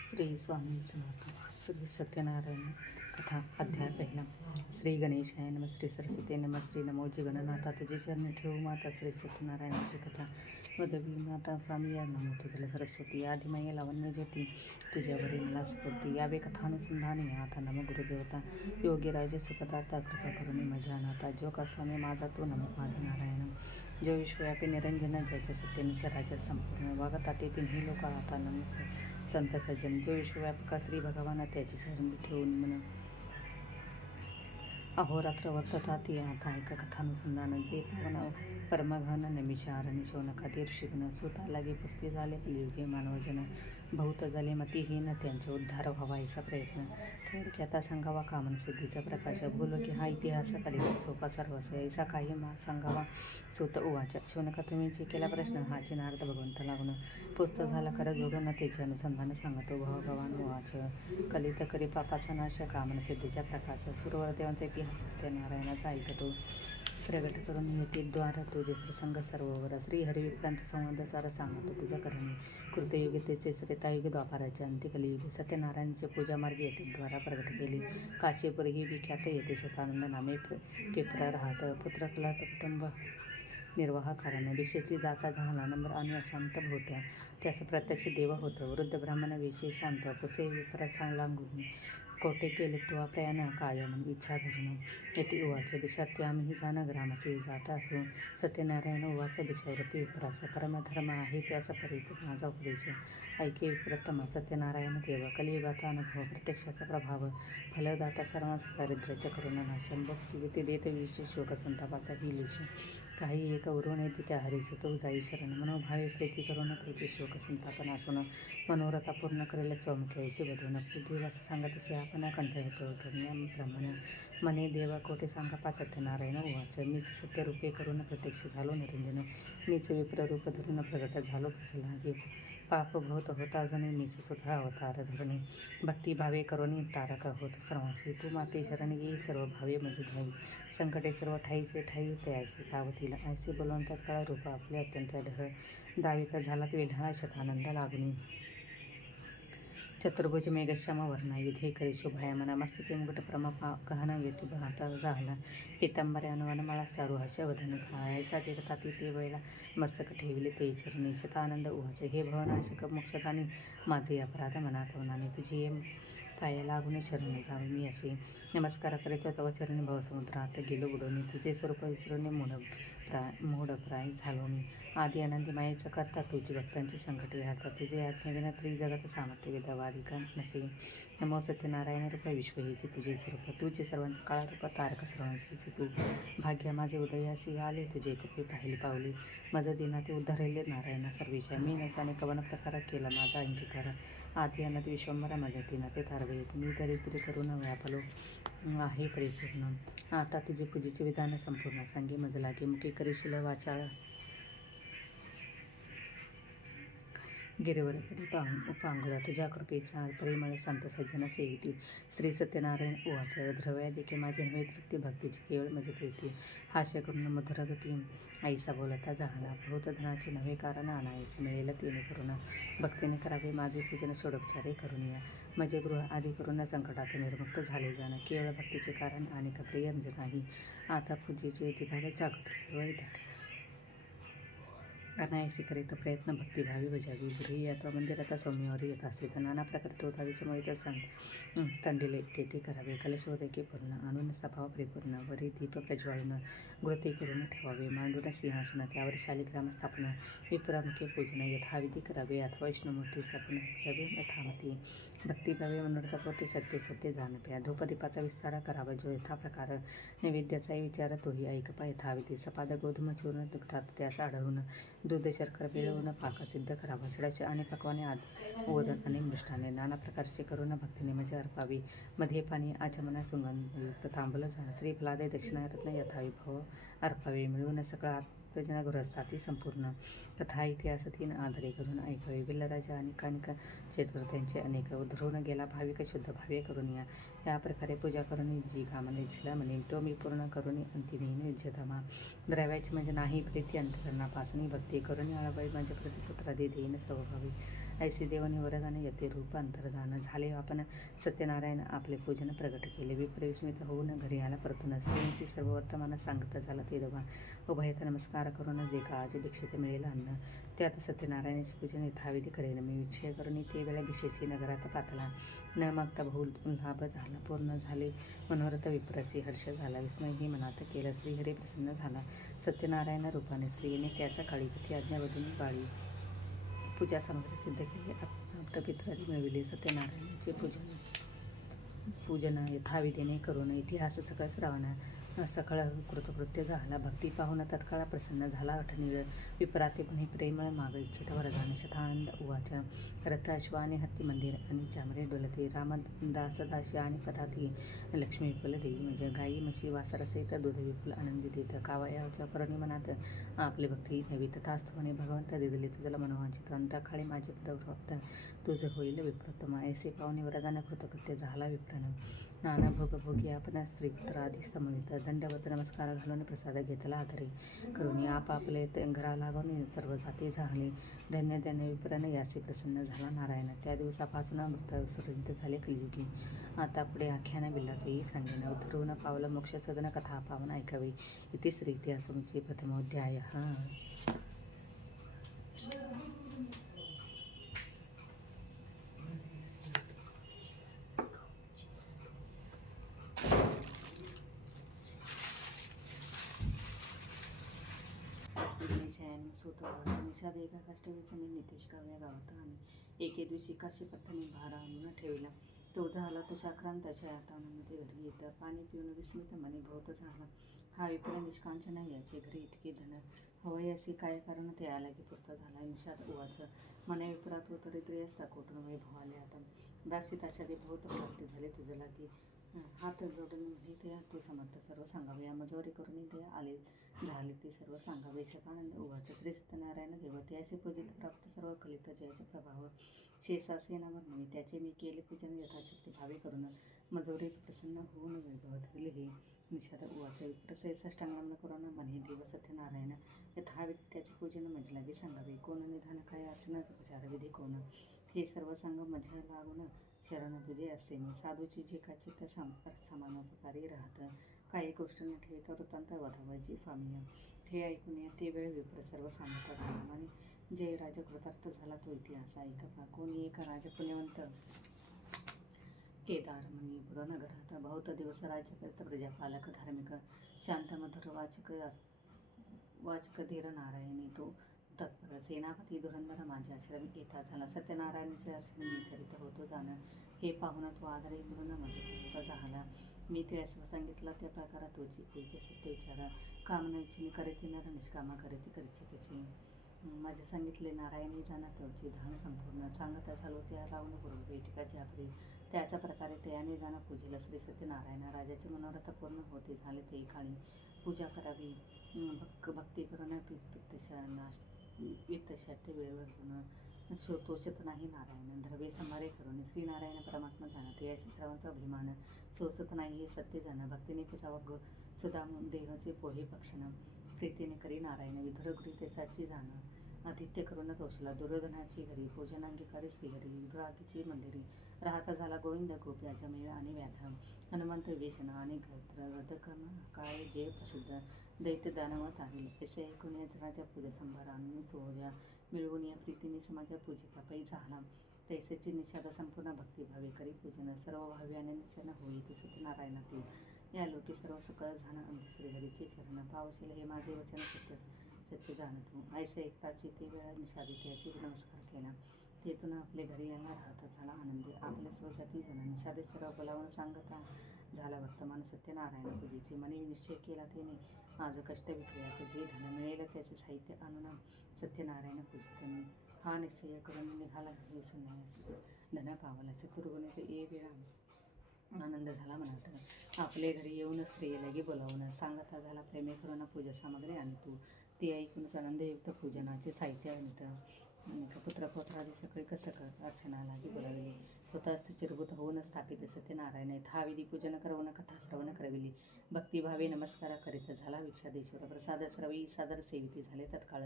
श्री स्वामी समर्थ. श्री सत्यनारायण कथा अध्याय पहिला. श्री गणेशाय नम. श्री सरस्वती नम. श्री नमोजी गणनाथा तुझे चरणी ठेवू माता. श्री सत्यनारायणाची कथा. वदवी माता स्वामी या नमो तुझला सरस्वती. आदिमाया लावण्य ज्योती तुझ्यावरी मला स्फूर्ती. यावे कथानुसंधानी आता नम गुरुदेवता. योगी राजे सुखदाता कृपा करुणी मजा नाता. जो का स्वामी माझा तो नमो आदिनारायण. जो विश्वव्यापी निरंजन ज्याचे सत्य चराचर संपूर्ण. वागता ते तिन्ही लोक आता नम संत सज्जन. जो विश्वव्यापका श्री भगवान त्याची शरण ठेवून मन अहोरात्र वर्तता ती आता ऐका कथानुसंधान. जे पावन परमघन नमिषार निशोनकाती ऋषिगण. सुता लागे पुस्ती झाले कलियुगे मानवजन. बहुत झाले मतिहीन त्यांचे उद्धार व्हावा ऐसा प्रयत्न. थोडक्यात सांगावा कामनसिद्धीचा प्रकाश. भूलो की हा इतिहास कलियुग सोपा सर्वस्व. ऐसा काही सांगावा सुत उवाच. शौनका तुम्ही जे केला प्रश्न हाची नारद भगवंत लागून. पुस्त झाला खरं जोडून त्याचे अनुसंधान सांगतो भगवान उवाच. कलित करी पापाचा नाश कामनसिद्धीचा प्रकाश. सुरवर देवांचा इतिहास सत्यनारायणाचा ऐकतो. प्रगट करून येते द्वार तुझे प्रसंग सर्ववर. श्री हरिविप्रांचा संवाद सारा सांगतो तुझा करणे. कृतयुगी तेचे त्रेतायुगी द्वापाराचे अंत्य कलियुगी. सत्यनारायणाची पूजा मार्गी येते द्वारा प्रगट केली. काशीपुरी ही विख्यात येते शतानंद नामे पेपरा राहत. पुत्र कलात कुटुंब निर्वाह कारण. भिक्षेची जाता झाला नम्र आणि अशांत भूत. त्यास प्रत्यक्ष देव होतं. वृद्ध ब्राह्मण वेशी शांत. पुसे विप्रसा लांगुनी. कोठे केले तुवा प्रयाण कायम इच्छा धरून. येथे उवाच. भिक्षार्थी आम्ही जाण ग्रामसे जात असू. सत्यनारायण उवाच. भिक्षावृत्ती विप्रास. परमधर्म आहे त्यास परित माझा उपदेश. ऐके विप्रतम सत्यनारायण देव. कलियुगाचा अनुभव प्रत्यक्षाचा प्रभाव. फलदाता सर्वांस दारिद्र्याच्या करुणनाशन. भक्तिगती देत विशेष शोक संतापाचा विलेश. काही एक उरून येते त्या हरीस तो जाई शरण. मनोभावे प्रीती करून तुझे शोक संताप नासून. मनोरथा पूर्ण करेल चौमुखे ऐसे बधून. पृथ्वीवास सांगत असे आपण कंठ येतो ब्राह्मण. मने देवा कोठे सांगा पा सत्यनारायण उवाच. मीच सत्यरूपे करून प्रत्यक्ष झालो निरंजन. मीच विप्ररूप धरून प्रगट झालो तसलागे. पाप भोत होता जणे मीच स्वतः अवतार धरणे. भक्तिभावे करुणी तारक होत सर्वांसी. तू माते शरण येई सर्व भावे मज ध्याई. संकटे सर्व ठाईचे ठाई ते ऐसे पावतील. ऐसे बोलून तत्काळ रूप आपले अत्यंत ढळ. दावित झालात वेढाळा शतानंद लागुनी. चतुर्भुज मेघश्याम वर्णा. विधे करी शोभायमाना. मस्तके मुकुट प्रम गहन येती भाता झाला. पितांबऱ्यान वनमाळा चारू हास्य वदन झाला. ऐसा देखता ते वेळेला मस्तक ठेविले ते चरणी. शतानंद उवाच. हे भवनाशक मोक्षदानी माझे अपराध मनात वनाने. तुझे पाया लागून शरण जावे मी असे. नमस्कार करीत तव चरणी भवसमुद्रात गेलो बुडून. तुझे स्वरूप विसरून मूढप्राय झालो मी. आदी आनंदी मायेचा करता तुझी भक्तांची संकटे हरता. तुझे आज्ञाविना त्रिजगत सामर्थ्य वेदवादिका नसे. नमो सत्यनारायण रूप विश्व हेचे तुझे स्वरूप. तुझे सर्वांचे काळ रूप तारक सर्वांसीचे तू. भाग्य माझे उदयासी आले तुझे कृपे पाहिली पावली. मज दिना ते उद्धारले नारायणा सर्वेशा. मी न जाणे कवन प्रकार केला माझा अंगीकार. आदी अनंत विश्वंभरा मदतीना ते तारवयेत. मी दरिद्री करून व्यापलो आहे परिपूर्ण. आता तुझे पूजेचे विधान संपूर्ण. सांगे मज लागे मुखे करीशील वाचाळ. गिरीवर तरी पांघुळा. तुझ्या कृपेचा परिमळ संत सज्जन सेविती. श्री सत्यनारायण उवाच. द्रव्यादेखे माझी नव्हे तृप्ती. भक्तीची केवळ मज प्रीती. हास्य करून मधुर गती ऐसा बोलता झाला. बहुत धनाचे नव्हे कारण अनायास मिळेल तेने करून. भक्तीने करावे माझे पूजन षोडोपचारे करून या. मजे गृह आदी करून संकटात निर्मुक्त झाले जाण. केवळ भक्तीचे कारण अनेक प्रिय नाही. आता पूजेचे अधिकार जागतो सर्व विधान. अनायासी करीत प्रयत्न भक्तिभावी बजावी. गृही अथवा मंदिरात सौम्यावर येत असते तर नाना प्रकार तोतादी समवेत स्तंडिले तेथे करावे. कलशोदके पूर्ण आणून सभाव परिपूर्ण. वरी दीप प्रज्वाळून गृते करून ठेवावे. मांडून सिंहासन त्यावर शालिग्राम स्थापन. विप्रामुखे पूजन यथाविधी करावे. अथवा विष्णुमूर्ती स्थापन पूजावे यथामती. भक्तिभावे मनोरथापूर्ती सत्य सत्य जानप्या. धूपदीपाचा विस्तार करावा जो यथा प्रकार. नैवेद्याचाही विचार तोही ऐकपा यथाविधी. सपाद गोधूम चूर्ण दुग्धात त्यास आढळून. दूध शर्कर मिळवून पाक सिद्ध करावा. षडाचे आणि पक्वाने ओदन आणि मृष्टाने नाना प्रकारचे करून भक्तीने मजे अर्पावी. मध्ये पाणी आचमना सुगंधयुक्त तांबूल श्रीफलादे दक्षिणारत्न यथाविभव अर्पावे. मिळवून सकळ आत्मजना गृहस्थाती संपूर्ण. कथा इतिहास तीन आधारे करून ऐकावे. बिल्लराजा अनेकानेक चरित्र त्यांचे अनेक. उद्धरून गेला भाविक शुद्ध भावे करून या. या प्रकारे पूजा करून जी कामने इच्छिला म्हणे तो मी पूर्ण करून अंतिनेन विजतमा. द्रव्याची म्हणजे नाही प्रीती अंतकरणापासून भक्ती करून आळाबाई माझ्या प्रतिपुत्रादी देईन सर्वभावी. ऐसे देवाने वरदान यते रूप अंतर्धान झाले. आपण सत्यनारायण आपले पूजन प्रगट केले. विप्र विस्मित होऊन घरी आला. परतून स्त्रियांची सर्व वर्तमान सांगता झाला. ते दोघा उभयता नमस्कार करून जे काळजी भिक्षेत मिळेल अन्न त्यात सत्यनारायणाचे पूजन यथाविधी करेन मी. विक्षय करून ते वेळा भिक्षेची नगरात पातला. न मागता बहु लाभ झाला. पूर्ण झाले मनोरथ विप्रसी हर्ष झाला. विस्मयही मनात केलं. श्रीहरी प्रसन्न झाला. सत्यनारायण रूपाने स्त्रीने त्याचा काळीपती आज्ञावधून बाळी पूजा सामग्री सिद्ध केली. आप्तपित्रादी मिळविले. सत्यनारायणाचे पूजन यथाविधीने करून इतिहास सकळ श्रावण सकळ कृतकृत्य झाला. भक्ती पाहून तत्काळ प्रसन्न झाला. अठनीळ विपराते पुणे प्रेमळ माग इच्छित वरदान. शतानंद उवाच रथ अश्व आणि हत्ती मंदिर आणि चामरे डोलते. रामदास दासी आणि पदाती लक्ष्मी विपुल देई. म्हणजे गायी म्हशी वासरसहित दूध विपुल आनंदी देत. कावयाच्या करणी मनात आपली भक्ती न्यावी. तथास्तु म्हणे भगवंत दिदले तुझला मनोवांचित. अंतकाळी माझे पदवृत्त तुझ होईल विप्रोत्तम. ऐसे पाहुणे वरदान कृतकृत्य झाला विप्रण. नाना भोगी आपण स्त्रीपुत्र आधी समवित. दंडवत नमस्कार घालून प्रसाद घेतला आदरे करून. आपापले घरा लागून सर्व जाती झाली. धन्य धन्य विप्रण यासी प्रसन्न झाला नारायण. त्या दिवसापासून मृत झाले कलियुगी. आता पुढे आख्यान बिल्लाचेही सांगेन. उद्धरून पावलं मोक्ष सदन कथा पावन ऐकावी. इति श्री इतिहासमुचे प्रथमोध्याय. निषाद एका काष्टवेचने नितेश गाव या गावात आणि एके दिवशी काशी प्रथमे भार आणून ठेविला. तो झाला तो शाक्रांत शयातानामध्ये घरी येतं. पाणी पिऊन विस्मित मने भोवत झाला. हा विप्र निष्कांचन याचे घरी इतके धन हवय असे काय कारण ते आला की पुस्तक झाला. निषाद उवाच मने विप्रा तो दरिद्रियसा कोटून वैभव आले. आता दासी ताशादी बहुत प्राप्ती झाले तुझला की हात जोडून म्हणे ते तू समर्थ सर्व सांगावे. मजवरी करून ते आले झाले ते सर्व सांगावे. शतानंद उवाच श्री सत्यनारायण देवते असे पूजित प्राप्त सर्व कलित जयाचे प्रभाव शेषासेनावर नव्हे. त्याचे मी केले पूजन यथाशक्ती भावे करून मजवरीत प्रसन्न होऊन वैभवत दिले. हे निषाद उवाच विप्रसे साष्टांगम करून म्हणे देव सत्यनारायण यथाविध त्याचे पूजन मजलागी सांगावे. कोण निधान काय अर्चना उपचार विधी कोण हे सर्व सांग मजा लागून शरण तुझे असे मी. साधूची जे का चित्त समानोपकारी राहत काही गोष्ट न ठेवित वृत्तांत वधावा जी स्वामीय. हे ऐकून ते वेळ विप्र सर्व सांगता झाला. आणि जय राजा कृतार्थ झाला तो इतिहास ऐका. कोणी एक राजा पुण्यवंत केदार म्हणी पुरनगरात बहुत दिवस राज्य करीत प्रजापालक धार्मिक शांत मधुर वाचक धीर नारायणी तो तत्पर. सेनापती धुरंधर माझ्या आश्रमी येता झाला. सत्यनारायणाचे आश्रम मी करीत होतो जाण. हे पाहून तो आदरे म्हणून मजबूत झाला. मी त्यास सांगितला त्या प्रकारात तुझी एक सत्य विचार. कामना इच्छिने करीती नर निष्कामा करीती करिचितेची. माझे सांगितले नारायणी जाणा त्याची धान संपूर्ण. सांगता झालो त्या रावण बरोबर एटिका ज्यापरी त्याच्या प्रकारे त्याने जाणं पूजेला. श्री सत्यनारायण राजाचे मनोरथ पूर्ण होते झाले. ते काळी पूजा करावी. भक्ती करून पित्तशाट्य वेळवर्जून तोषत नाही नारायण. द्रव्य संभारे करून श्रीनारायण परमात्मा जाणते असे सर्वांचा अभिमान सोसत नाही हे सत्य जाण. भक्तीने पिसावा सुदाम देहाचे पोहे भक्षण प्रीतीने करी नारायण. विधुर गृहितेसाची जाण आदित्य करून तोषला. दुर्योधनाची घरी भोजनांगीकारी श्रीहरी. विधुरागीची मंदिरी राहता झाला गोविंद गोप्या जमेळ आणि व्याध. हनुमंत विभीषण आणि गदकम काय जे प्रसिद्ध दैत्य दानव तारील. असे ऐकून राजा पूजा संभार आणि सोजा मिळवून या प्रीतीने समाजा पूजिता पै झाला. तैसेचे निषाद संपूर्ण भक्तिभावे करी पूजन. सर्व भाव्याने निश्चन होई तू सत्यनारायणातील. या लोकी सर्व सकळ झाण अंधी श्रीहरीचे चरण. पावशील हे माझे वचन सत्य जाणतो. ऐसे ऐकताची ते वेळा निषादिते असे नमस्कार केला. तेथून आपले घरी यायला राहता झाला आनंदी. आपल्या स्वजाती जण निषादे सर्व बोलावून सांगता झाला वर्तमान सत्यनारायण पूजेचे. मने निश्चय केला त्याने माझं कष्ट विक्रियात जे धन मिळेल त्याचे साहित्य आणून सत्यनारायण पूजित मी. हा निश्चय करून निघाला घरी संन्यास धन पावला. चतुर्गुणित ये वेळा आनंद झाला मनात. आपले घरी येऊन स्त्री लगे बोलावून सांगता झाला प्रेमे करून पूजा सामग्री आणि तू ती ऐकून आनंदयुक्त पूजनाचे साहित्य आणत. आणि पुत्र पौत्रादी सगळे कसं कर अर्चना लागी बोलाविली. स्वतः सुचिरभूत होऊन स्थापित सत्यनारायण हा विधी पूजन करवून कथा श्रवण करविली. भक्तिभावे नमस्कार करीत झाला विक्षादेश्वर प्रसाद श्रवी सादर सेविती झाले. तत्काळ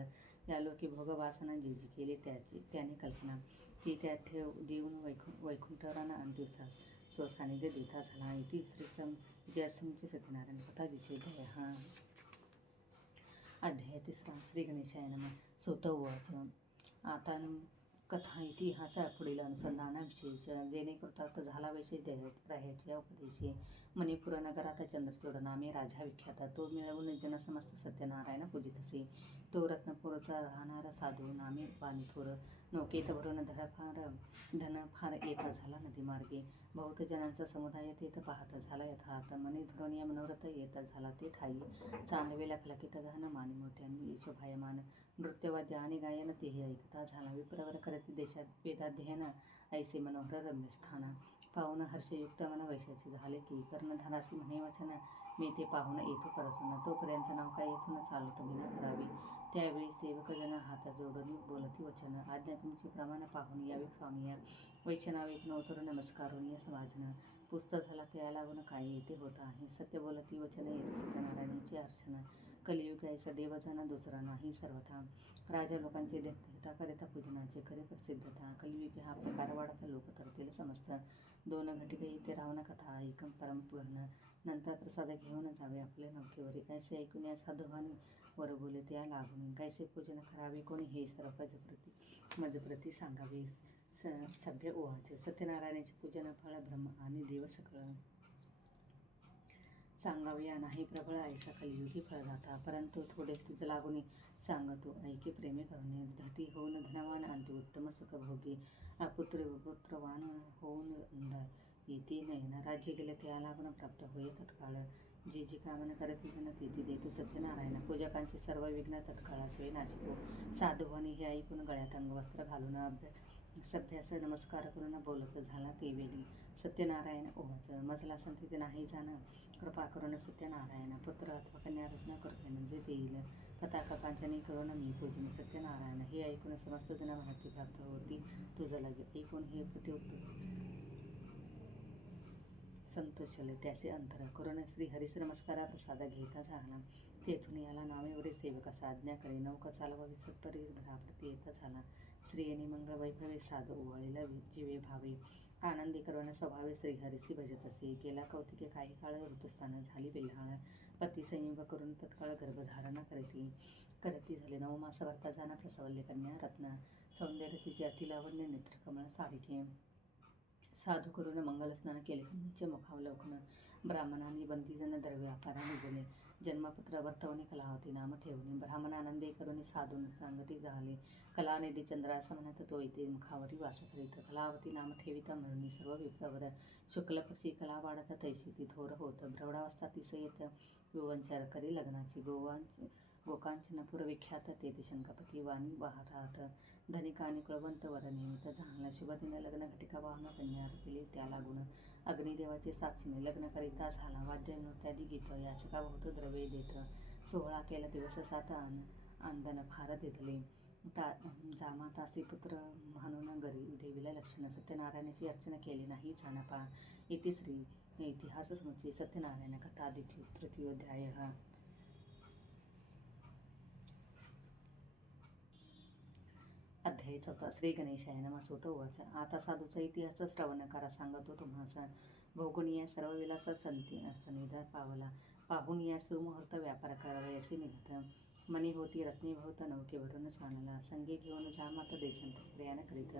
या लोकी भोग वासना जे जी केली त्याने कल्पना ती त्या ठेव देऊन वैकुंठराना अंतिवसा स्वसानिध्य देता झाला. इति इतिहासंची सत्यनारायण कथा द्वितीयोध्याय. हा अध्याय तिसरा. श्री गणेशाय नमः. सूत उवाच. आता कथा इतिहासा पुढील अनुसंधान विशेष जेणे कृतार्थ झाला वैशेष राह्याच्या उपदेशी. मणिपूर नगरात चंद्रचूड नामे राजा विख्यात. तो मिळवून जनसमस्त सत्यनारायण पूजितसे. तो रत्नपूरचा राहणारा साधू नामे वाणीथोर. नौकेत भरून धन फार येता झाला नदीमार्गे. बहुत जनांचा समुदाय तेथ पाहत झाला यथार्थ. मनी धरून या मनोरथ येत झाला ते ठाई. चांदवे लखलखित गहन मानी मोत्यांनी शोभायमान. नृत्यवाद्य आणि गायन तेही ऐकता झाला. विप्रवर करती देशात वेदाध्ययन ऐसे मनोहर रम्यस्थान. पाहून हर्षयुक्त मन वैशाचे झाले की कर्णधारासी म्हणे वचन मी ते पाहून येतो परतून. तोपर्यंत नौका येथून चालू तुम्ही न करावी. त्यावेळी सेवकजन हात जोडून बोलती वचन. आज्ञा तुमचे प्रमाण पाहून यावे स्वामिया. वैष्णवेतून उतरून नमस्कारून या समाजन. पुस्त झाला त्या लागून काय येते होत आहे. सत्य बोलती वचन येते सत्यनारायणाचे अर्चना. कलियुग ऐसा देवजन दुसरा नाही सर्वथा. राजा लोकांचे देवता करिता पूजनाचे खरे प्रसिद्धता. कलियुगी हा प्रकार वाढता लोक तरतील समस्त. 2 घटिक येथे रावण कथा ऐक परमगहन. नंतर प्रसाद घेऊन जावे आपल्या नौकेवरी. ऐसे ऐकून या साधुवानी वर बोले त्या लागून. कैसे पूजन करावे कोणी हे सर्व मजप्रती सांगावे. सभ्य उवाच. सत्यनारायणाचे पूजन फळ ब्रह्म आणि देव सकळ. सांगावया नाही प्रबळ ऐसा कलियुगी फळदाता. परंतु थोडे तुझ लागून सांगतो ऐके प्रेमे करुणे. धती होऊन धनवान अंती उत्तम सुख भोगी. पुत्रवान होऊन येती नयन. राज्य गेले त्या लागून प्राप्त होय तत्काळ. जी जी कामना करती जन ती देतो सत्यनारायण. पूजकांची सर्व विघ्न तत्काळास नाशिको. साधुवानी हे ऐकून गळ्यात अंगवस्त्र घालून सभ्यास नमस्कार करून बोलत झाला ते वेळी. सत्यनारायण उवाच. मजला संतती नाही जाण कृपा करून सत्यनारायण. पुत्र अथवा कन्या रत्न कृपेने जे देईल. पताका कांचनी करून मी पूजिन सत्यनारायण. हे ऐकून समस्त जन महती प्राप्त होती तुझ लगे. ऐकून हे संतोषले त्याचे अंतर. करून श्रीहरीस नमस्कारा प्रसाद घेता झाला. तेथून याला नामेवरी सेवकास आज्ञा करे. नौका चालवावी सत्परी घराप्रती येता झाला. श्रियेने मंगळ वैभवे साधू ओवाळीला जीवे भावे. आनंदी करून स्वभावे श्रीहरीसी भजत असे. गेला कौतिके काही काळ ऋतुस्थान झाली बेल्हाळ. पती संयोग करून तत्काळ गर्भधारणा करती झाले. 9 मास भरता जाना प्रसवल्य कन्या रत्न. सौंदर्य तिचे अतिलावण्य नेत्रकमळ सारिके. साधू करून मंगलस्नान केले कन्येचे मुखावलोकन. ब्राह्मणांनी बंदीजन द्रव्य अपारा निघाले. जन्मपत्र वर्तवणे कलावती नाम ठेवणे. ब्राह्मण आनंदे करून साधून सांगती झाले. कलानिधी चंद्रास म्हणत तो येथे मुखावरी वास करीत. कलावती नाम ठेविता म्हणून सर्व विप्रवर. शुक्लपक्षी कला वाढत तैशी ती थोर होत. प्रौढावस्था तिस येत विवंचार करी लग्नाची. गोकांचनपूर विख्यात तेथे शंखपती वाणी वाहरात. धनिकानी कुळवंत वर नियमित झाला. शुभदिन लग्न घटिका वाहन कन्या केली त्या लागून. अग्निदेवाचे साक्षीने लग्न करिता झाला. वाद्य नृत्यादी गीत याचका बहुत द्रव्ये देत. सोहळा केला दिवस 7 आंदन फार दिधले. जामातासी पुत्र म्हणून देवीला लक्षण. सत्यनारायणाची अर्चना केली नाही जाणपा. इति श्री इतिहास समुच्चय सत्यनारायण कथा तृतीयोध्याय. अध्याय 4. श्री गणेशाय नमः. सूत उवाच. आता साधूचा इतिहास श्रवण करा सांगतो तुम्हास. भोगून या सर्व विलास सनिध पावला. पाहून या सुमुहूर्त व्यापार करावयासी निघत. मनी होती रत्ने बहुत नौके भरून चालला. संगे घेऊन जामात देशांतर प्रयाण करीत.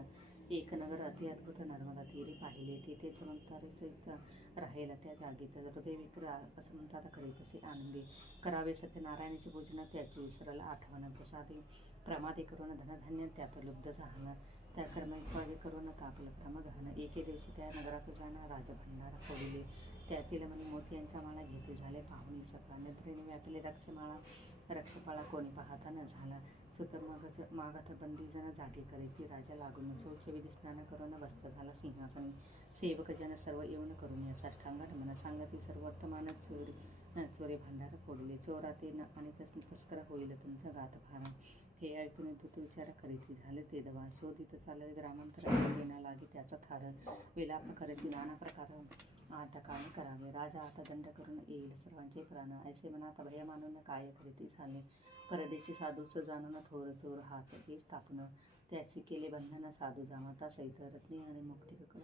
एक नगर अति अद्भुत नर्मदा तीरी पाहिले. तेथे चमत्कारित राहिला त्या जागीत. हृदय विक्र असमंतात करीतसे आनंदी. करावे सत्यनारायणाचे पूजन त्याची विसरला आठवण. प्रसादी प्रमादे करून धनधान्य त्यात लुब्ध झाला. त्या कर्मविपाके करून तापलं प्रमगहन. एके दिवशी त्या नगरात जाणं राजभंडार फोडिले. त्यातील मणी मोत्यांचा माळा घेते झाले पाहुणी सकाळ. निद्रेने व्यापिले रक्षपाळा कोणी पाहता न झाला. सुत मागत बंदीजन जागे करीती राजा लागून. शौचविधी स्नान करून बसता झाला सिंहासनी. सेवकजन सर्व येऊन करून या साष्टांग नमन. सांगती सर्व वर्तमान चोरे भांडार फोडले. चोराते आणि तस्कर होईल तुमचा घात फार. हे ऐकून दूत विचार करीती झाले ते दवा शोधित चालले ग्रामांतरात येण्या लागे त्याचा थार विलाप करीती नाना प्रकार आता काय करावे राजा आता दंड करून येईल सर्वांचे प्राण ऐसे मनात भय मानून काय करीती झाले परदेशी साधूस जाणून थोर चोर हाच हे स्थापन त्यासी केले बंधन साधू जामाता सहित रत्नी आणि मुक्ती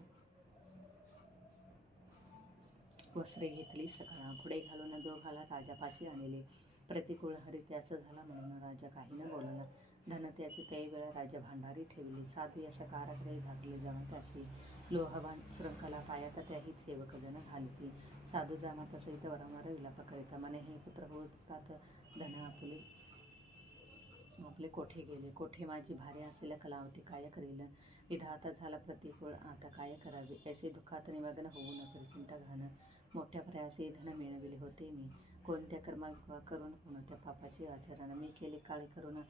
वस्त्रे घेतली सकाळ पुढे घालून दोघाला राजापाशी आणले प्रतिकूळ हरी त्याच झाला म्हणून राजा काही न बोलला धन त्याचे त्याही वेळा राजा भांडारी ठेवली साधू या कारागृही घातले जाऊन त्यासी लोहबान श्रंखला पायात त्याही सेवकजन घालती साधू जामाता सहित वारंवार विलाप करिता मने हे पुत्र होतात धन आपले कोठे गेले कोठे माझी भारे असेल कलावती काय करील विधाता झाला प्रतिकूळ आता काय करावे ऐसे दुःखात निमग्न होऊ न चिंता घाण मोठ्या प्रयासे धन मिळविले होते मी कोणत्या कर्मा करून कोणत्या पापाचे आचरण मी केले काळे करून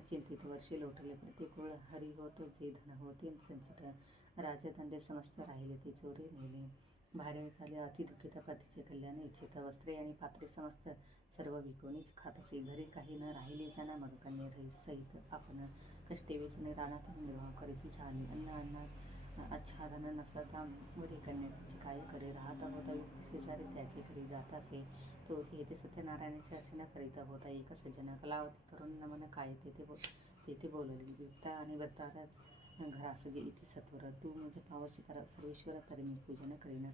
चिंतित वर्षे लोटले प्रतिकूळ हरी होतो जे धन होते संचित राजदंडे समस्त राहिले ते चोरी नेले भाडे झाले अतिदुःखित पतीचे कल्याण इच्छित वस्त्रे आणि पात्रे समस्त सर्व विकोनी खात असे घरी काही न राहिले जाना मग कन्ये सहित आपण कष्टे वेचणे रानात निर्वाह करीती झाली अन्न आच्छादन नसता वरी कन्या तिची काय करे राहता होता शेजारी त्याचे घरी जात असे तो येथे सत्यनारायणाची अर्चना करीता होता एक सज्जन कलावती करून नमन काय तेथे बोलवली युक्ता आणि व्रताराच घरास इति सत्वर तू म्हणजे पावशी करा सर्वेश्वर तरी मी पूजन करीन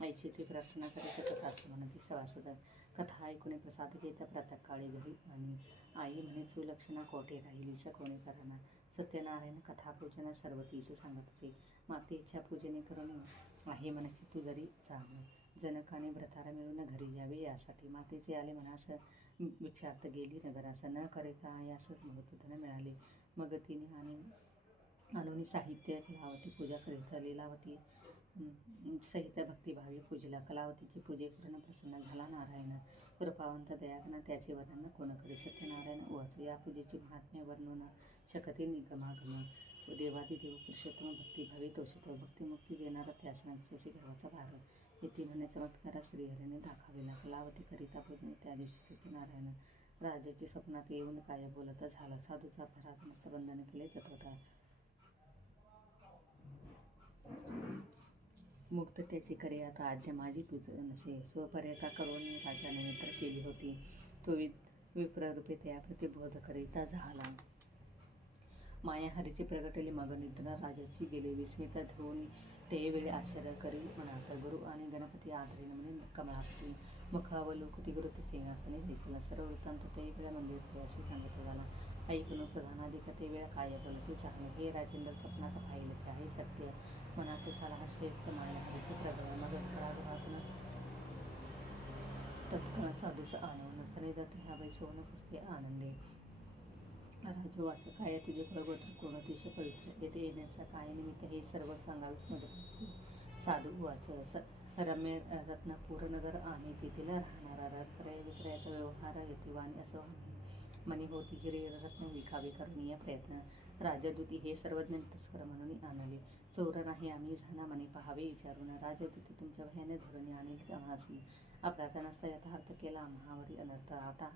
ऐशी ती प्रार्थना करीत कथास्त म्हणती सवासद कथा ऐकून प्रसाद घेत प्रातःकाळी घरी आणि आई म्हणे सुलक्षणा कोठे राहिलीस कोणी कराना सत्यनारायण कथापूजन सर्व तीस सांगत असे मातेच्या पूजने करून आहे मनशी तू जरी जाण जनकाने व्रतारा मिळून घरी यावे यासाठी मातेचे आले मनास भिक्षार्थ गेली नगरास न करिता आयासच बहुत धन मिळाले मग तिने आणून साहित्य कलावती पूजा करीत लीलावती सहित भक्तिभावी पूजला कलावतीची पूजे करून प्रसन्न झाला नारायण कृपावंत दयाघन त्याचे वर्णन कोण करे सत्यनारायण उवाच या पूजेची महात्म्य वर्णन शकते निगमागम देवादिदेव पुरुषोत्तम भक्तिभावी तोषितो भक्तिमुक्ती देणारा त्यास राक्षसी गर्वाचा भार येथे म्हणे चमत्कार श्रीहरीने दाखविला कलावती करिता पूजन त्या दिवशी सत्यनारायण राजाची स्वप्नात येऊन काय बोलत झाला साधूचा भरात मस्त बंधन केले तत्वता मुक्त त्याची करे आता आद्य माझी पूजन नसे स्वपर्यका करून राजाने मित्र केली होती तो विप्ररूपे त्या प्रतिबोध करिता झाला माया हरीची प्रगटली मग निद्रा राजाची गेले विस्मित धुवून ते वेळी आश्चर्य करी मनात गुरु आणि गणपती आदरीन म्हणे कमळापती मुखावलोकती गुरुत सिंहासने दिसला सर्व वृत्तांत ते वेळा मंदिर असे सांगितले झाला ऐकून प्रधानाधिक ते वेळा काय बोलते झाले हे राजेंद्र स्वप्नात पाहिले ते आहे सत्य मनात झाला हर्षयुक्त माया हरीची प्रगट मग घराघरातून तत्काळ साधूस आणून सनेदत्त ह्या बैसवून पुसते आनंदे राजू वाच काय तुझे कुळगोत्र कोण अतिशय पवित्र येथे येण्याचा काय निमित्त हे सर्व सांगावेच माझ्यापासून साधू वाच रम्य रत्नपूर नगर आणि तेथील राहणारा क्रय विक्रयाचा व्यवहार येथे वाणी असं मनी होती हिरे रत्न विकावे करणीय प्रयत्न राजदूती हे सर्वज्ञ तस्कर म्हणून आणले चोर नाही आम्ही झाना मनी पहावे विचारून राजदूती तुमच्या भयाने धोरणे आणील आम्हासी अपराध नसता यथार्थ केला आम्हावरी अनर्थ आता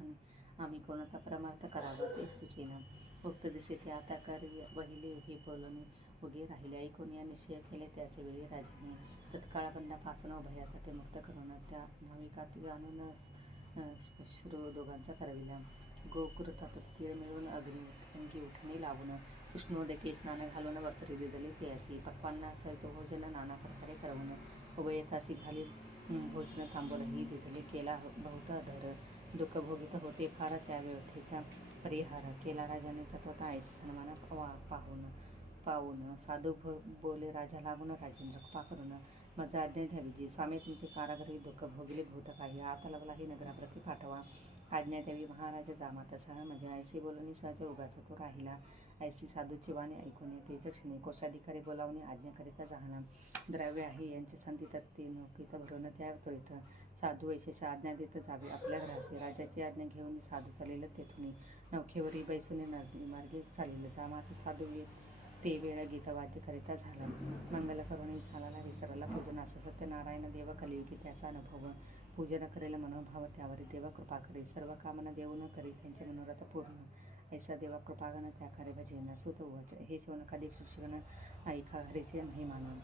आम्ही कोणता परमार्थ करावा ते सुचेना उक्त दिसे ते आता कार्य वहिले हे बोलून उगे राहिले ऐकून या निश्चय केले त्याचे वेळी राजाने तत्काळ बंधापासून भयात ते मुक्त करून त्या नाविकात आणून श्रू दोघांचा करविला गोकुरतात तीळ मिळून अंगी उठणे लावून कृष्णोदके स्नान घालून वस्त्रे दिदले ते असे पक्वांना सहित भोजन नाना प्रकारे करवून उभयतासी घाली भोजन तांबूलही दिदले केला बहुत धर दुःख भोगित होते फार त्या व्यवस्थेचा परिहार केला राजाने तत्वता ऐस सन्मान पाहून साधू बोले राजा लागून राजेंद्र कृपा करून माझा आज्ञा द्यावी जी स्वामी तुमचे कारागृही दुःख भोगले भूत काही आता लागलाही नगराप्रती पाठवा आज्ञा द्यावी महाराज जामातसह म्हणजे ऐसे बोलून सहज उगाचा तो राहिला ऐसी साधूची वाणी ऐकून तेच क्षणी कोशाधिकारी बोलावून आज्ञा करिता जाहला द्रव्य आहे यांची संधी तत्ते नौकीत भरून त्या त्वरित साधू ऐशाच्या आज्ञा देत जावे आपल्या घरासे राजाची आज्ञा घेऊन साधू चालेल तेथून नौकेवरी बैसून मार्गे चालेल जामात साधू ते वेळ गीतवाद्य करिता झाला मंगल करुणी झाला विसरला पूजन असं सत्यनारायण देव कलियुगी त्याचा अनुभव पूजन करेल मनोभाव त्यावर देव कृपा करे सर्व कामना देऊन करी त्यांचे मनोरथ पूर्ण ऐसा देवा कृपागण त्याकारे भजेन सुत उवाच हे शौनकादिक शिक्षगण ऐका हरीचे महिमान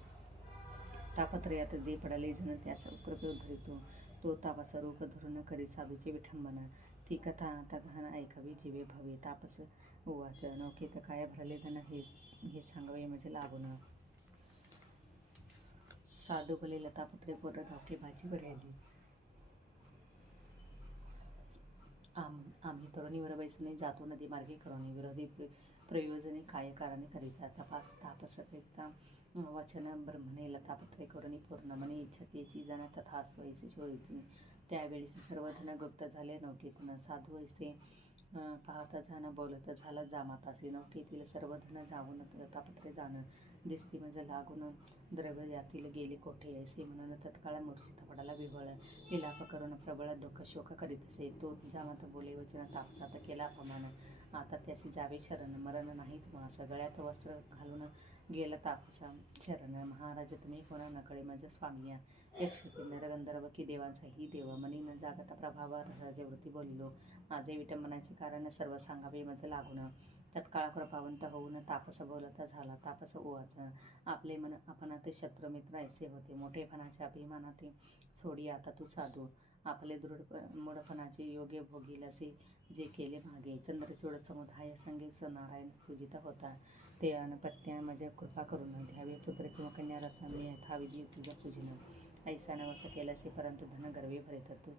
तापत्रयात जे पडाले जण त्यास कृपे उद्धरितो तो तापास रोग धरून करी साधूचे विठंबन ती कथा आता गहन ऐकावी जीवे भवे तापस उवाच नौकेत काय भरले धन हे सांगावे म्हणजे लागून साधू बोले लतापत्रे पोर नौके माझी भरलेली आम्ही तरुणीवर बैसने जातो नदी मार्गे करोनी विरोधी प्रयोजने काय कारणे करिता तापस एकता वचन ब्रह्मणे लतापत्रे करुणी पूर्ण मने इच्छतेची जण तथा स्वयंसे शोयची त्यावेळी सर्वधन गुप्त झाले नौकेतून साधू ऐसे पाहता जाणं बोलत झाला जामातासे नौकेतील सर्वधन जाऊन लतापत्रे जाणं दिसती म्हणजे लागून द्रव्य यातील गेले कोठे ऐसे म्हणून तत्काळ मूर्छित पडाला विवळ विलाप करून प्रबळ दुःख शोक करीत असे तो जामात बोले वचन तापसात केला अपमान आता त्यासी जावे शरण मरण नाहीत मास गळ्यात वस्त्र घालून गेला तापसा शरण महाराज तुम्ही कोणा नकळे माझ्या स्वामिया यक्ष किन्नर गंधर्व की देवांचा ही देव मनी न जागता प्रभाव राजवृत्ती बोलिलो माझे विटंबनाचे कारण सर्व सांगावे मज लागून तत्काळ कृपावंत होऊन तापस बोलता झाला तापस उवाच आपले मन आपणात शत्रुमित्र ऐसे होते मोठेपणाच्या अभिमानाते सोडी आता तू साधू आपले दृढ मूढपणाचे योग्य भोगील असे जे केले मागे चंद्रचूड समुदाय संगीत नारायण पूजिता होता ते अनपत्या माझ्या कृपा करून द्यावे पुत्र किंवा कन्या रत्नांनी यथाविधी तुझ्या पूजन ऐसा नवस केल्यासे परंतु धन गर्वे भरेत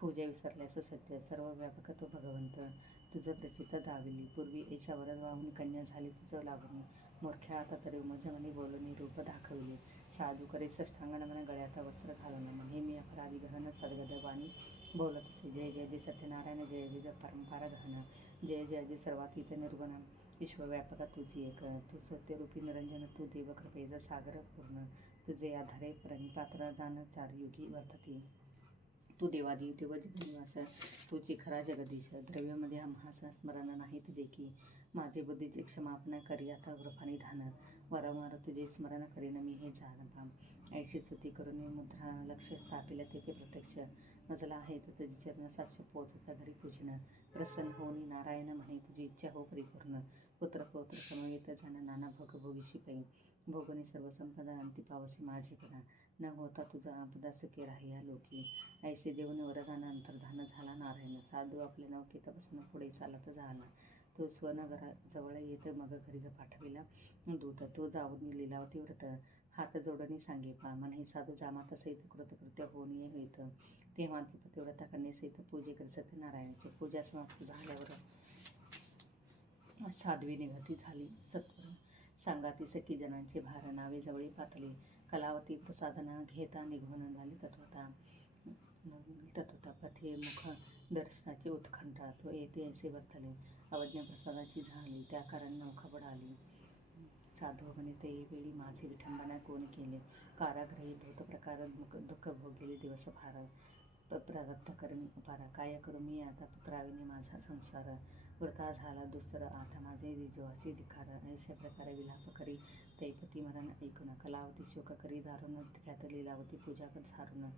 पूजा विसरल्यास सत्य सर्व व्यापक तो भगवंत तुझं प्रचित दाविली पूर्वी ऐसा वरद वाहून कन्या झाली तुझं लागून मोरख्या आता तरी मनी बोलून रूप दाखविले साधू करे सष्टांगण मन गळ्यात वस्त्र घालून म्हणे मी अपराधी गहन सद्गद वाणी बोलत असे जय जय दे सत्यनारायण जय जय परंपरा गहन जय जय जय सर्वातीत निर्गुण विश्वव्यापक तुझी एक तू सत्यरूपी निरंजन तू देव कृपेचा सागर पूर्ण तुझे आधारे प्रणिपात्र जाण चार युगी वर्तती तू देवादी देव जगनिवास तुझी खरा जगदीश द्रव्यामध्ये आम्हास स्मरण नाही तुझे की माझे बुद्धीचे क्षमापण करी आता कृपानिधान वारंवार तुझे स्मरण करीन मी हे जाणपा ऐशी स्तुती करून मुद्रा लक्ष स्थापिल तेथे प्रत्यक्ष मजला आहे तर तुझी चरण साक्ष पोचता घरी पूजन प्रसन्न होनी नारायण म्हणे तुझी इच्छा हो परिपूर्ण पुत्र पौत्र समवेत जाण नाना भोग भोगीशी पै भोगने सर्व संपदा अंती पावसी माझेपणा न होता तुझा आपदा सुखे राहिया लोकी ऐसे देऊन वरदान अंतर्धान झाला नारायण साधू आपल्या नौकेत बसून पुढे चालत झाला तो स्वनगराजवळ येत मग घरी पाठविला दूत तो जाऊन लिलावती व्रत हात जोडणी सांगे पा म्हणे साधू जामाता सहित कृतकृत्य होऊन होईत तेव्हा ती पतिव्रता कन्येसहित पूजे करी सत्यनारायणाची पूजा समाप्त झाल्यावर साध्वी निघती झाली सत्वर सांगाती सखी जनांचे भार नावे जवळी पातळी कलावती प्रसादना घेता निघून झाली तत्वता पथे मुख दर्शनाची उत्कंठा तो येते ऐसे वर्तले अवज्ञा प्रसादाची झाली त्या कारण नौका बुडाली साधू म्हणे ते वेळी माझे विठंबना कोण केले कारागृही धोत प्रकार दुःख भोगेले दिवस फार प्रारब्ध करमी उपारा काय करू मी आता पुत्राविने माझा संसार वृथा झाला दुस्तर आता माझे दिजोसी धिकार ऐशा प्रकारे विलाप करी तैपती मरण ऐकून कलावती शोक करी दारुण ख्यात लीलावती पूजा कर सारून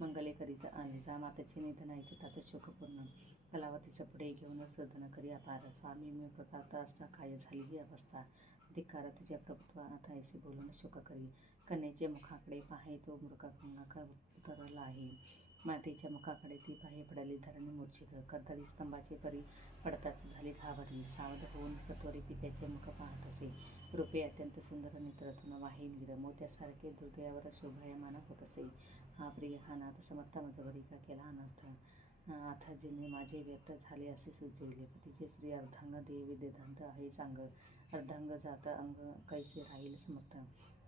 मंगले करीत आले जामातेचे निधन ऐकतात शोकपूर्ण कलावतीचा पुढे घेऊन सदन करी अपार स्वामी मी प्रताप असता काय झाली ही अवस्था धिक्कार तुझ्या प्रभुत्व आता ऐसे बोलून शोक करी कन्येचे मुखाकडे पाहे तो मृग उतरला आहे मातेच्या मुखाकडे ती पाहे पडली धरणी मूर्छित कर्दळी स्तंभाचे परी पडताच झाली घाबरली सावध होऊन सत्वरी पित्याचे मुख पाहत असे रूपे अत्यंत सुंदर नेत्रातून वाहे नीर मोत्यासारखे हृदयावर शोभायमान होत असे हा प्रिय हा नाथ समर्थ मजवरी का केला अनर्थ आता जिने माझे व्यक्त झाले असे सुचविले पतीचे स्त्री अर्धांग देवी देदांत आहे सांग अर्धांग जात अंग कैसे राहील समर्थ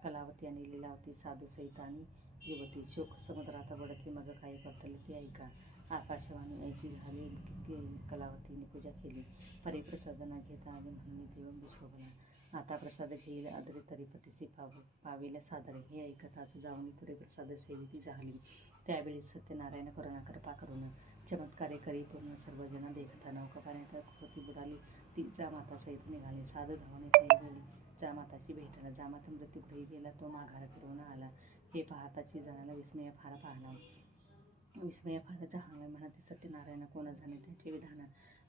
कलावती आणि लीलावती साधू सहित आणि युवती शोक समुद्रात बडते मग काय परतले ते ऐका आकाशवाणी ऐशी झाली कलावतीने पूजा केली परिप्रसादना घेता आले म्हणून देऊन विश्वभला आता प्रसाद घेईल आदरे तरी पतीचे पावेला सादरे हे ऐकताच जाऊन तुरे प्रसाद सेविती झाली त्यावेळी सत्यनारायण करुणा कृपा करून चमत्कारे करी पूर्ण सर्वजण देखता नौका पाण्यात होती बुडाली ती जामाता सहित निघाले साधू धावणे त्यावेळी जामाताची भेटला जामाता मृत्यूगृही गेला तो माघार फिरवून आला हे पाहताची जणाला विस्मय फार जहांगण म्हणते सत्यनारायण कोण जाणे त्याचे विधान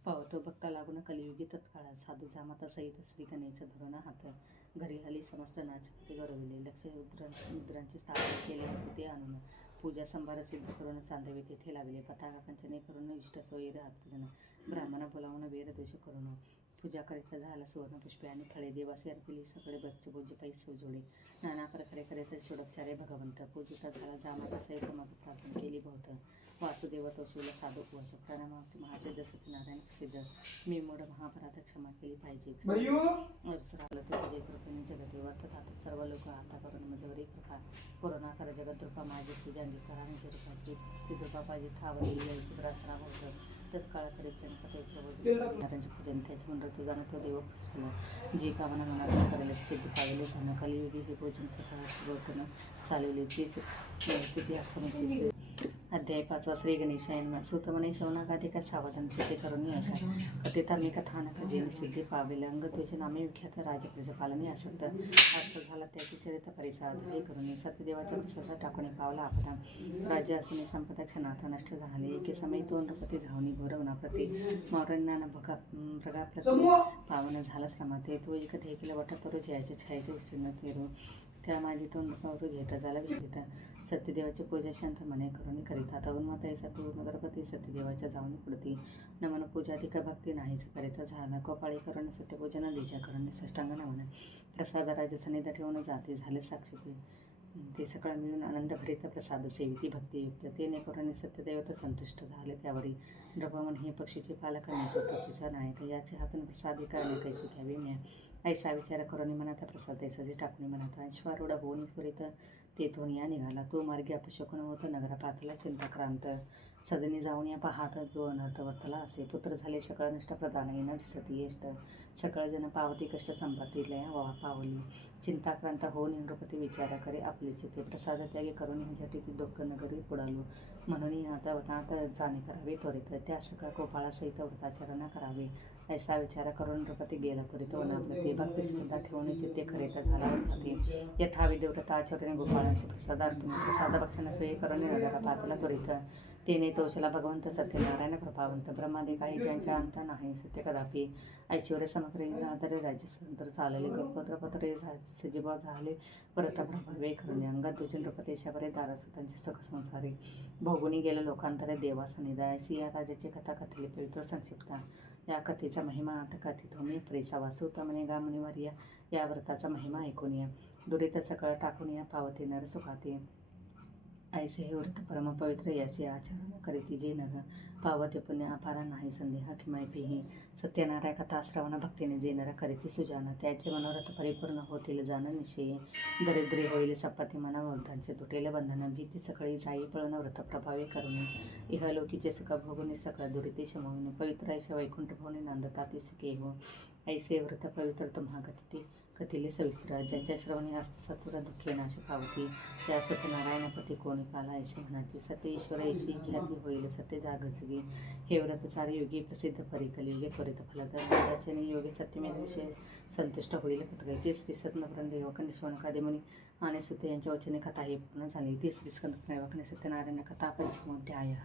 पावतो भक्ता लागून कलियुगी तत्काळात साधू जामाता सहित श्री गणेश धरून हात घरी हली समस्त नाचपती गौरविले. लक्ष मुद्रांची स्थापना केली होती ते आणून पूजा संभार सिद्ध करून चांदवी तेथे लावले. पताका पंचने करून इष्ट सोयीर आप्तजन ब्राह्मण बोलावून वेरद्वेष करून पूजा करीत झाला. सुवर्ण पुष्पे आणि फळे देवासे अर्पिली. सकळे बच्चे पूज्य पैसे जोडे नाना प्रकारे करीत षोडोपचारे भगवंत पूजिता झाला. जामाता सहित मग प्रार्थना केली बहुत वासुदेव तो शिवला साधू उपवास प्रणाम महासिद्ध सत्यनारायण प्रसिद्ध मी मोड महापराध क्षमा केली पाहिजे. अवसराला ते तुझे कृपेने जगते वर्ततात सर्व लोक आता करून मजवरी कृपा कोरोना कर जगद्रूपा माझी तुझ्या अंगीकारा म्हणजे रूपाची चिद्रूपा पाहिजे ठावरी प्रार्थना होतं तत्काळ करीत त्यांचे पूजन त्याचे म्हणून तुझा तो देव पुसला जी कामना मनात करायला सिद्धी पावले झालं. कलियुगी हे भोजन सकाळ चालवले ती स्थिती असण्याची. अध्याय 5 श्री गणेशायन सुत म्हणे शौनकाधिका सावधान चित्ते करून ऐका कथिता मी कथानक जेने सिद्धी पावेल अंग तुझे नामे विख्यात राजप्रजपालने असत अर्थ झाला त्याची चरित्र परिसाद हे करून सत्यदेवाच्या प्रसादात टाकून पावला आपदा राज्य असणे संपदा क्षणार्थ नष्ट झाले. एके समय तो नृपती झावणी घोरवनाप्रती मौरज्ञान भगाप्रती पावन झाला श्रमात तो एक देखील वटतरू जयाच्या छायेचे विस्तीर्ण तेरू त्या माझी तो नृपावर घेता झाला विश्रिता सत्यदेवाची पूजा शांत मने करून करीता तवन्मत ऐसा पूर्ण गणपती सत्यदेवाच्या जाऊन पुढती नमन पूजाधिक भक्ती नाहीच करीता झाला. कपाळी करून सत्यपूजन दिजा करून साष्टांग नमन प्रसाद राजा सनिध ठेवून जाते झाले साक्षी ते सकाळ मिळून आनंद भरित प्रसाद सेविती भक्तियुक्त तेने करून सत्यदेवता संतुष्ट झाले. त्यावरी नृपमन हे पक्षीचे पालक नेतो पक्षीचा नायक याचे हातून प्रसादी करणे कैसे घ्यावे म्या ऐसा विचार करून मनात प्रसाद ऐसाचे टाकणे मनात अश्वारूढ होऊन त्वरित तेथून या निघाला. तो मार्गी अपशकुन होत नगरापातला चिंताक्रांत सदनी जाऊन या पाहात जो अनर्थ वर्तला असे पुत्र झाले सकळ नष्ट प्रदान येणं दिसती यष्ट सकळ जन पावती कष्ट संपत्ती लया वा पावली चिंताक्रांत होऊन नृपती विचार करे आपले चिते प्रसाद त्यागे करून ह्यासाठी ती दुःख नगरी पुढालो म्हणून आता वनात जाणे करावे त्वरित त्या सकाळ गोपाळासहित व्रताचरण करावे ऐसा विचार करून नृपती गेला त्वरित वनाप्रती भक्ती श्रद्धा ठेवून चित्ते खरेत झाला व्रताती यथाविधी व्रताचरणे गोपाळांचे प्रसाद अर्पण प्रसाद भक्षण सोयी करून नगरापातला त्वरित तेने तोषला भगवंत सत्यनारायण कृपावंत ब्रह्मादि काही ज्यांच्या अंत नाही सत्य कदापि ऐश्वर्य समग्र आदरे राज्य स्वतंत्र चालले गोपत्रपत्रे सजीव झाले परत प्रभावे करून अंगात दुजन नृपतेशा बरे दारासुतांचे सुख संसारी भोगुनी गेल्या लोकांतरे देवा सनिधाय सिया राजाची कथा कथली पवित्र संक्षिप्ता या कथेचा महिमा आता कथित होणे प्रेसा वासूत म्हणे गा मुनिवर्या या व्रताचा महिमा ऐकून या दुरित सकळ टाकून या पावते नर सुखाते ऐसे हे व्रत परम पवित्र याचे आचरण करीती जे नर पावते पुण्य अपारा नाही संदेह किमैपीही सत्यनाराय कथा श्रवण भक्तीने जे नर करीती सुजान त्याचे मनोरथ परिपूर्ण होतील जाण निश्चयी दरिद्री होईल संपत्ती मना वृद्धांचे तुटेल बंधन भीती सकळी जाई पळण व्रत प्रभावे करून इहलोकीचे सुख भोगुनी सकळ दुरिते शमवून पवित्र ऐशा वैकुंठ भवनी नंदता ती सुखे हो ऐसे व्रत पवित्र तुम्हा कथिले सविस्तर ज्याच्या श्रवणी असत सत्वर दुःखे नाश पावती त्या सत्यनारायणपती कोणी काला ऐसे म्हणाती सत्य ईश्वर ऐशी ख्याती होईल सत्य जागसगी हे व्रत चारी योगी प्रसिद्ध परी कलियुगे त्वरित फलद वेदाचे योगी सत्यमेव विषय संतुष्ट होईल कथगै ती श्री सत्यनपरण देवकंड शौनकादि मुनी आणि सत्य यांच्या वचने कथा ही पूर्ण झाली. ती श्री स्कंद देवकंड सत्यनारायण कथा पंचमोध्याय.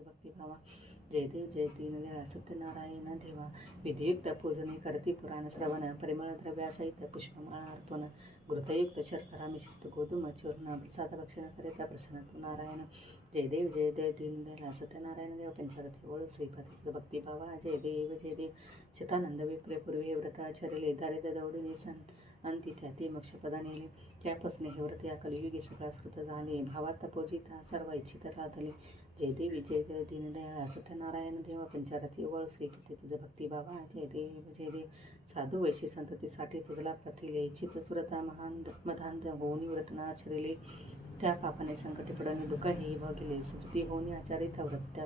भक्तिभावा जय देव जय दीनदयाळ सत्यनारायण देवा. विधियुक्त पूजने करती पुराण श्रवण परिमळ द्रव्यासहित पुष्पमाळा अर्पण घृतयुक्त शर्करा मिश्रित गोधूम चूर्ण प्रसाद भक्षण करिता प्रसन्न तू नारायण. जय देव दीनदयाळ सत्यनारायण देव. पंचारती ओळ श्रीपतीचा भक्तिभावा. जय देव शतानंद विप्रे पूर्वी व्रताचरले दारिद्र्य दौडीने अंती त्याती मोक्षपदा नेले. त्यापासून हे व्रत या कलियुगी सगळा श्रुत झाले. भावात पूजिता सर्व इच्छित राधले. जय देवी जय देव दीनदयाळ सत्यनारायण देव. पंचारती ओळ श्रीपती तुझं भक्तिभावा. जय देव साधू वैशी संततीसाठी तुझला प्रथिले इच्छित सुरता महान मधांध होऊनी व्रतनाचरिले. त्या पापाने संकटे पडणे दुःख हे भोगिले. स्मृती होऊनी आचारित व्रत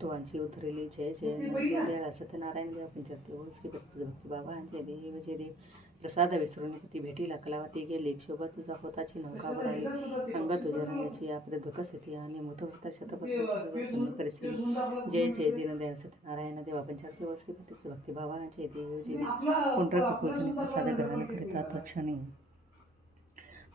तुवांची उतरली. जय दीनदयाळ सत्यनारायण देव. पंचारती ओळ श्रीपती तुझं भक्तिभावा. जय देव प्रसाद विसरून ती भेटीला कलावती गेली. क्षोभ तुझा पोताची नौका बुडाली. अंग तुझ्या रंगाची आपले दुःख स्थिती आणि मुतमुक्त शतपथ परिस्थिती. जय दीनदयाळ सत्यनारायण देवा. पंचारती ओळ श्रीपती तुझं भक्तिभावा. जय देव पुंडरक पूजने प्रसाद ग्रहण करिता तत्क्षणी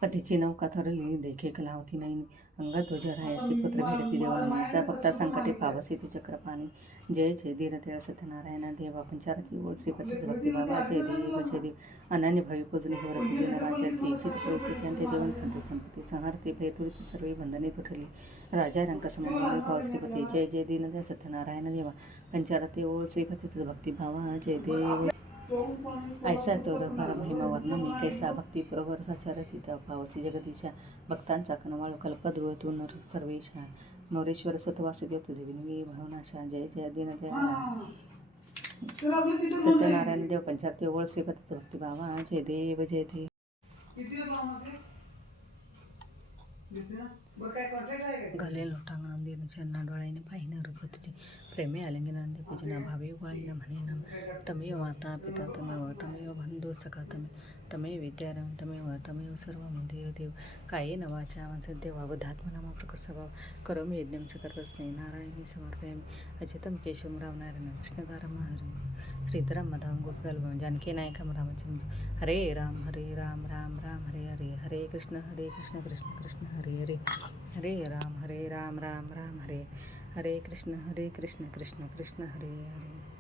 पतीची नौका तरली देखे कलावती नाही. अंग तुझ्या रायासी पुत्र भेटती देवानी. सा फक्त संकटे पावसी तुझ्या कृपाने. जय दीनदयाळ सत्यनारायण देवा. पंचारती ओळ श्रीपतीचं भक्तिभावा. जय देव अनन्य भावी पूजने हे व्रत जे नराचरसी इच्छित परिस्थिती अंत्य देवन संते संपत्ती संहारते भयतुरित सर्व बंधने तुटली. राजा रंक समन्वय भाव श्रीपती. जय दीनदयाळ सत्यनारायण देवा. पंचारती ओळ श्रीपती तुझं भक्तिभावा. जय देव ऐसा तोर परमहिमा वर्ण मी कैसा भक्ती पुरवर सचरती त्या पावसी जगदीशा. भक्तांचा कनवाळू कल्पद्रुव तू नर सर्वेशा. मोरेश्वर सतवासुदेव तुझे विनवी भावनाशा. जय दीनदयाळ सत्यनारायण देव. पंचारती ओळ श्रीपतीचं भक्तिभावा. जय देव घाले लोटांगण दिन चरणा डोळ्याने पाहिन रूप तुझे. प्रेमे आलिंगन पूजना भावे वाळीन म्हणेन. तमेव माता पिता तमेव बंधू सखा तमेव विद्यारम तमेव सर्व देव. कायेन वाचा मनसेद्य वावधात्मनामा प्रकट स्वभाव. करोमि यज्ञं सकर्पस्मै नारायणी समर्पयामि. अच्युतं केशवं रामनारायणं कृष्णधारं श्रीधरं मधवं गोपकल्पं जानकी नायकं रामचंद्र. हरे राम राम राम हरे हरे. हरे कृष्ण कृष्ण कृष्ण हरे हरे. हरे राम राम राम हरे हरे. कृष्ण कृष्ण कृष्ण हरे हरे.